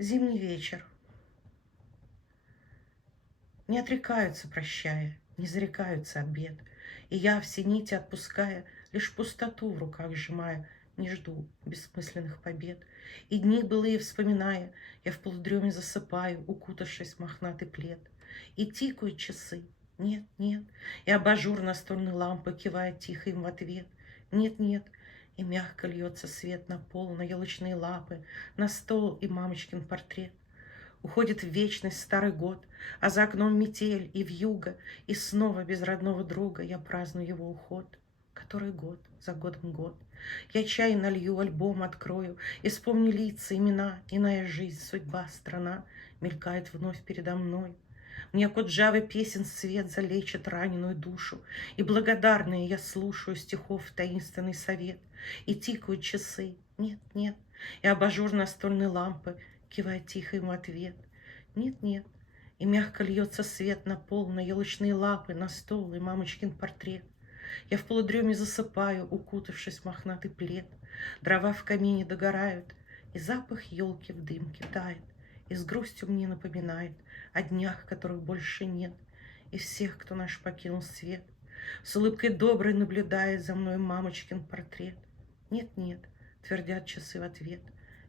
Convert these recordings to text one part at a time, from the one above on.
Зимний вечер. Не отрекаются, прощая, не зарекаются от бед. И я, все нити отпуская, лишь пустоту в руках сжимая, не жду бессмысленных побед. И дни былые вспоминая, я в полудреме засыпаю, укутавшись в мохнатый плед. И тикают часы. Нет, нет. И абажур настольной лампы кивает тихо им в ответ. Нет, нет. И мягко льется свет на пол, на елочные лапы, на стол и мамочкин портрет. Уходит в вечность старый год, а за окном метель и вьюга, и снова без родного друга я праздную его уход. Который год, за годом год. Я чай налью, альбом открою, и вспомню лица, имена, иная жизнь, судьба, страна мелькает вновь передо мной. Мне кот Джавы песен свет залечит раненую душу, и благодарная я слушаю стихов таинственный совет, и тикают часы, нет, нет, и абажур настольной лампы кивает тихо ему ответ. Нет, нет, и мягко льется свет на пол, на елочные лапы, на стол и мамочкин портрет. Я в полудреме засыпаю, укутавшись в мохнатый плед. Дрова в камине догорают, и запах елки в дымке тает, и с грустью мне напоминает о днях, которых больше нет, и всех, кто наш покинул свет. С улыбкой доброй наблюдает за мной мамочкин портрет. Нет, нет, твердят часы в ответ,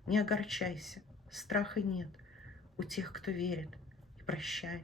не огорчайся, страха нет у тех, кто верит и прощает.